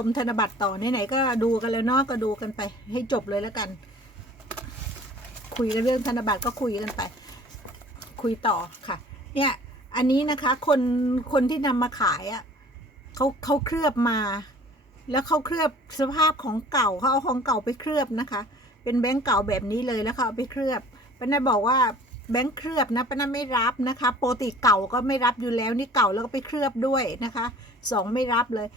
ชมธนบัตรต่อไหนๆก็ดูกันแล้วเนาะก็ดูกันไป ให้จบเลยแล้วกัน คุยกันเรื่องธนบัตรก็คุยกันไป คุยต่อค่ะ เนี่ย อันนี้นะคะ คนคนที่นำมาขายอะ่ะเขาเขาเคลือบมา แล้วเขาเคลือบสภาพของเก่าเขาเอาของเก่าไปเคลือบนะคะ เป็นแบงก์เก่าแบบนี้เลยแล้วเขาเอาไปเคลือบป้านาบอกว่าแบงก์เคลือบนะป้านาไม่รับนะคะโปกติเก่าก็ไม่รับอยู่แล้วนี่เก่าแล้วก็ไปเคลือบด้วยนะคะสองไม่รับเลย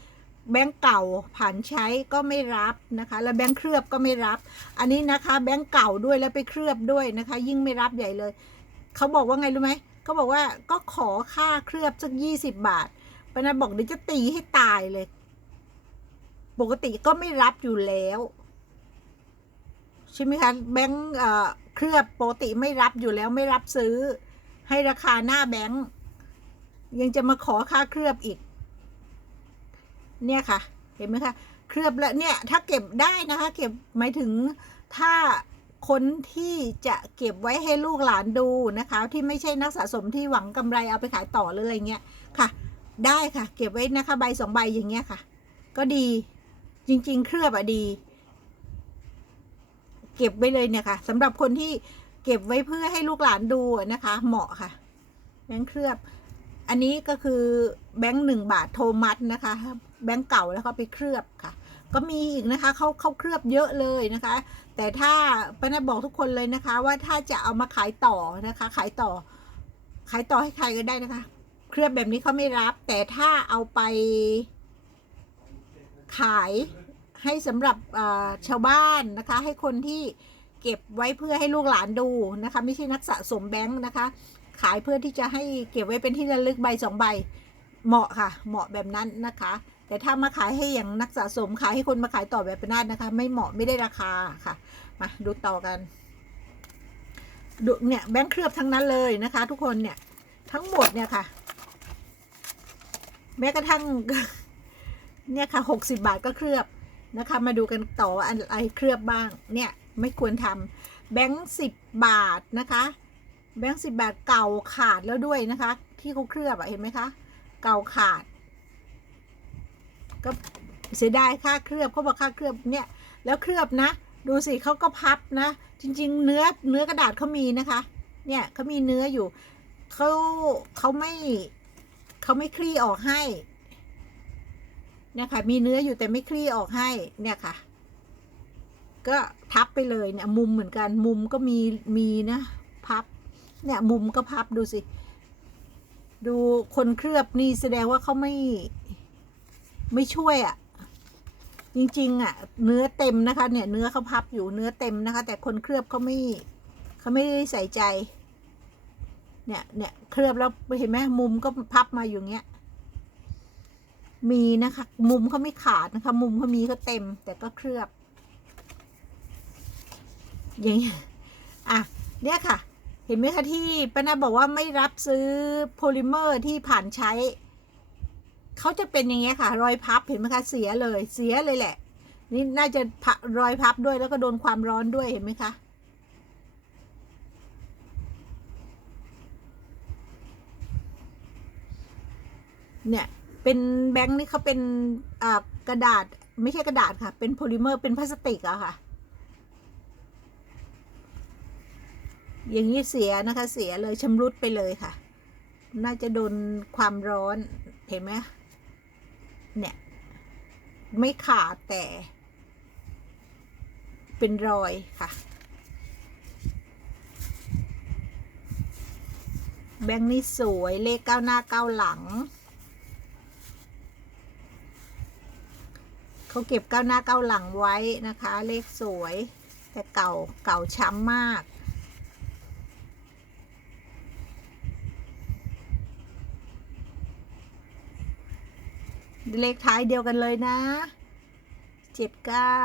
แบงก์เก่าผ่านใช้ก็ไม่รับนะคะ แล้วแบงก์เคลือบก็ไม่รับ อันนี้นะคะแบงก์เก่าด้วยแล้วไปเคลือบด้วยนะคะ ยิ่งไม่รับใหญ่เลย เขาบอกว่าไงรู้ไหมเขาบอกว่าก็ขอค่าเคลือบสักยี่สิบบาทปานาบอกเดี๋ยวจะตีให้ตายเลย ปกติก็ไม่รับอยู่แล้วใช่ไหมคะแบงค์เอ่อเคลือบปกติไม่รับอยู่แล้วไม่รับซื้อ ให้ราคาหน้าแบงค์ยังจะมาขอค่าเคลือบอีก เนี่ยค่ะ เห็นไหมคะ เคลือบแล้วเนี่ยถ้าเก็บได้นะคะ เก็บหมายถึงถ้าคนที่จะเก็บไว้ให้ลูกหลานดูนะคะ ที่ไม่ใช่นักสะสมที่หวังกำไรเอาไปขายต่อหรืออะไรเงี้ยค่ะ ได้ค่ะ เก็บไว้นะคะใบสองใบอย่างเงี้ยค่ะ ก็ดีจริง ๆ เคลือบอะดี เก็บไว้เลยเนี่ยค่ะสำหรับคนที่เก็บไว้เพื่อให้ลูกหลานดูนะคะ เหมาะค่ะแบงค์เคลือบ อันนี้ก็คือแบงค์หนึ่งบาทโทมัสนะคะ แบงค์เก่าแล้วเขาไปเคลือบค่ะ ก็มีอีกนะคะเขาเขาเคลือบเยอะเลยนะคะ แต่ถ้าป้านาบอกทุกคนเลยนะคะ ว่าถ้าจะเอามาขายต่อนะคะ ขายต่อ ขายต่อให้ใครก็ได้นะคะ เคลือบแบบนี้เขาไม่รับ แต่ถ้าเอาไปขายให้สำหรับชาวบ้านนะคะ ให้คนที่เก็บไว้เพื่อให้ลูกหลานดูนะคะ ไม่ใช่นักสะสมแบงค์นะคะ ขายเพื่อที่จะให้เก็บไว้เป็นที่ระลึกใบสองใบ เหมาะค่ะ เหมาะแบบนั้นนะคะ แต่ถ้ามาขายให้อย่างนักสะสมขายให้คนมาขายต่อแบบเป็นนาดนะคะ ไม่เหมาะไม่ได้ราคาค่ะ มาดูต่อกันดูเนี่ยแบงค์เคลือบทั้งนั้นเลยนะคะ ทุกคนเนี่ยทั้งหมดเนี่ยค่ะ แม้กระทั่งเนี่ยค่ะหกสิบาทก็เคลือบนะคะ มาดูกันต่อว่าอะไรเคลือบบ้างเนี่ยไม่ควรทำแบงค์สิบบาทนะคะแบงค์สิบบาทเก่าขาดแล้วด้วยนะคะ ที่เขาเคลือบอะเห็นไหมคะ เก่าขาด ก็เสียดายค่าเคลือบเขาบอกค่าเคลือบเนี่ยแล้วเคลือบนะ ดูสิเขาก็พับนะ จริง ๆ เนื้อเนื้อกระดาษเขามีนะคะ เนี่ยเขามีเนื้ออยู่เขาเขาไม่เขาไม่คลี่ออกให้เนี่ยค่ะมีเนื้ออยู่แต่ไม่คลี่ออกให้เนี่ยค่ะ ก็พับไปเลยเนี่ยมุมเหมือนกันมุมก็มีมีนะพับ เนี่ยมุมก็พับดูสิ ดูคนเคลือบนี่แสดงว่าเขาไม่ ไม่ช่วยอะ่ะ จริง ๆอะ เนื้อเต็มนะคะ เนี่ย เนื้อเขาพับอยู่เนื้อเต็มนะคะ แต่คนเคลือบเขาไม่เขาไม่ได้ใส่ใจ เนี่ยเนี่ยเคลือบแล้วเห็นไหมมุมก็พับมาอยู่เงี้ย มีนะคะ มุมเขาไม่ขาดนะคะ มุมเขามีเขาเต็ม แต่ก็เคลือบ อย่างเงี้ยอะเนี่ยค่ะ เห็นไหมคะที่ป้านาบอกว่าไม่รับซื้อโพลิเมอร์ที่ผ่านใช้ เขาจะเป็นอย่างเงี้ยค่ะ รอยพับเห็นไหมคะเสียเลยเสียเลยแหละ นี่น่าจะรอยพับด้วยแล้วก็โดนความร้อนด้วยเห็นไหมคะเนี่ยเป็นแบงค์นี่เขาเป็นกระดาษไม่ใช่กระดาษค่ะ เป็นโพลิเมอร์เป็นพลาสติกอะค่ะ อย่างนี้เสียนะคะเสียเลยชำรุดไปเลยค่ะ น่าจะโดนความร้อนเห็นไหม เนี่ย ไม่ขาดแต่ เป็นรอยค่ะ แบงค์นี่สวยเลขเก้าหน้าเก้าหลัง เขาเก็บเก้าหน้าเก้าหลังไว้นะคะ เลขสวย แต่เก่าเก่าช้ำมาก เลขท้ายเดียวกันเลยนะเจ็ดเก้า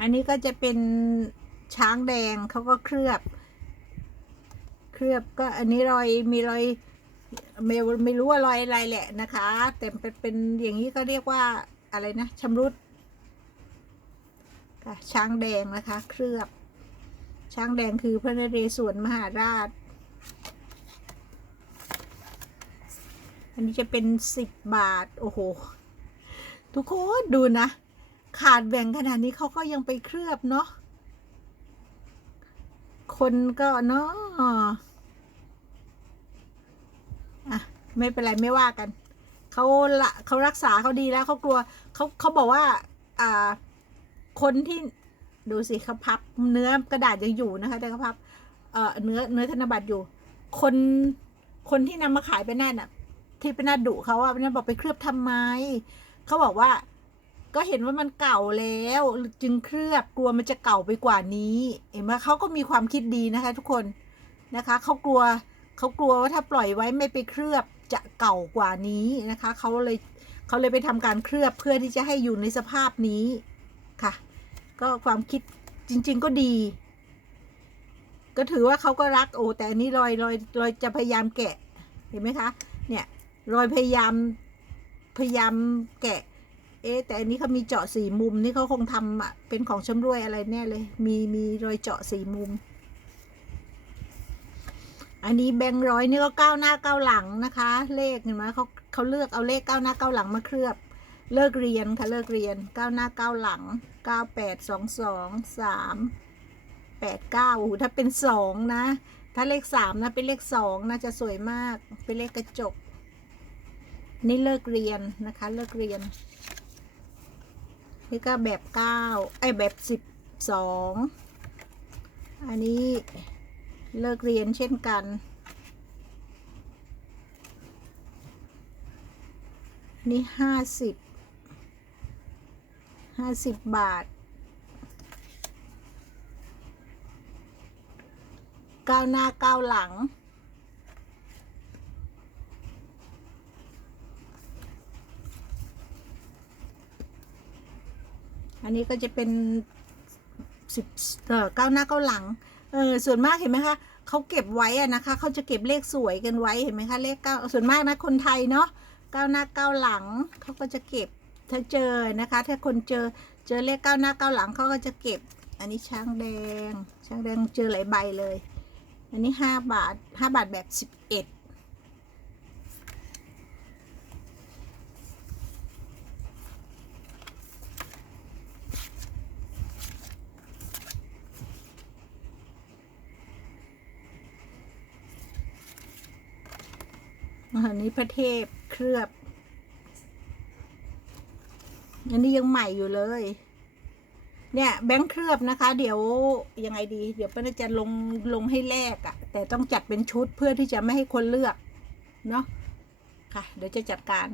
อันนี้ก็จะเป็นช้างแดงเขาก็เคลือบ เคลือบก็อันนี้รอยมีรอย ไม่ไม่รู้ว่ารอยอะไรแหละนะคะ แต่เป็นเป็นอย่างนี้ก็เรียกว่าอะไรนะชำรุดค่ะช้างแดงนะคะ เคลือบ ช้างแดงคือพระนเรศวรมหาราช อันนี้จะเป็นสิบบาท โอ้โห ทุกคนดูนะ ขาดแบ่งขนาดนี้เขาก็ยังไปเคลือบเนาะคนก็เนาะอะ ไม่เป็นไรไม่ว่ากันเขาละเขารักษาเขาดีแล้วเขากลัวเขาเขาบอกว่า อ่า คนที่ดูสิเขาพับเนื้อกระดาษยังอยู่นะคะ แต่เขาพับเอ่อเนื้อเนื้อธนบัตรอยู่ คนคนที่นำมาขายไปนั่น่ะ ที่เป็นนาดุเขาอะเป็นนาบอกไปเคลือบทำไมเขาบอกว่า ก็เห็นว่ามันเก่าแล้วจึงเคลือบกลัวมันจะเก่าไปกว่านี้ เห็นไหมเขาก็มีความคิดดีนะคะ ทุกคนนะคะเขากลัว เขากลัวว่าถ้าปล่อยไว้ไม่ไปเคลือบจะเก่ากว่านี้นะคะเขาเลยเขาเลยไปทำการเคลือบเพื่อที่จะให้อยู่ในสภาพนี้ค่ะ ก็ความคิดจริง ๆก็ดี ก็ถือว่าเขาก็รักโอ้แต่อันนี้รอยรอยรอยจะพยายามแกะเห็นไหมคะเนี่ยรอยพยายามพยายามแกะ เอ๊แต่อันนี้เขามีเจาะสี่มุมนี่เขาคงทำเป็นของชำร่วยอะไรแน่เลย มีมีรอยเจาะสี่มุม อันนี้แบงค์ร้อยนี่ก็ก้าวหน้าก้าวหลังนะคะ เลขเห็นไหมเขาเขาเลือกเอาเลขก้าวหน้าก้าวหลังมาเคลือบ เลิกเรียนค่ะเลิกเรียนก้าวหน้าก้าวหลังเก้าแปดสองสองสามแปดเก้าโอ้โหถ้าเป็นสองนะ ถ้าเลขสามนะเป็นเลขสองนะจะสวยมากเป็นเลขกระจก นี่เลิกเรียนนะคะเลิกเรียน นี่ก็แบบเก้าไอยแบบสิบสองอันนี้ เลิกเรียนเช่นกัน นี่ห้าสิบห้าสิบบาทก้าวหน้าก้าวหลัง อันนี้ก็จะเป็นสิบเออก้าวหน้าก้าวหลัง เออส่วนมากเห็นไหมคะเขาเก็บไว้อะนะคะเขาจะเก็บเลขสวยกันไว้เห็นไหมคะเลขเก้าส่วนมากนะคนไทยเนาะเก้าหน้าก้าหลังเขาก็จะเก็บถ้าเจอนะคะ ถ้าคนเจอเจอเลขเก้าหน้าก้าหลังเขาก็จะเก็บ อันนี้ช้างแดง ช้างแดงเจอหลายใบเลย อันนี้ห้าบาทห้าบาทแบบสิบเอ็ด อันนี้พระเทพเคลือบ อันนี้ยังใหม่อยู่เลย เนี่ย แบงค์เคลือบนะคะ เดี๋ยวยังไงดี เดี๋ยวป้าจะลงลงให้แลกอะ่ะ แต่ต้องจัดเป็นชุดเพื่อที่จะไม่ให้คนเลือก เนาะค่ะ เดี๋ยวจะจัดการ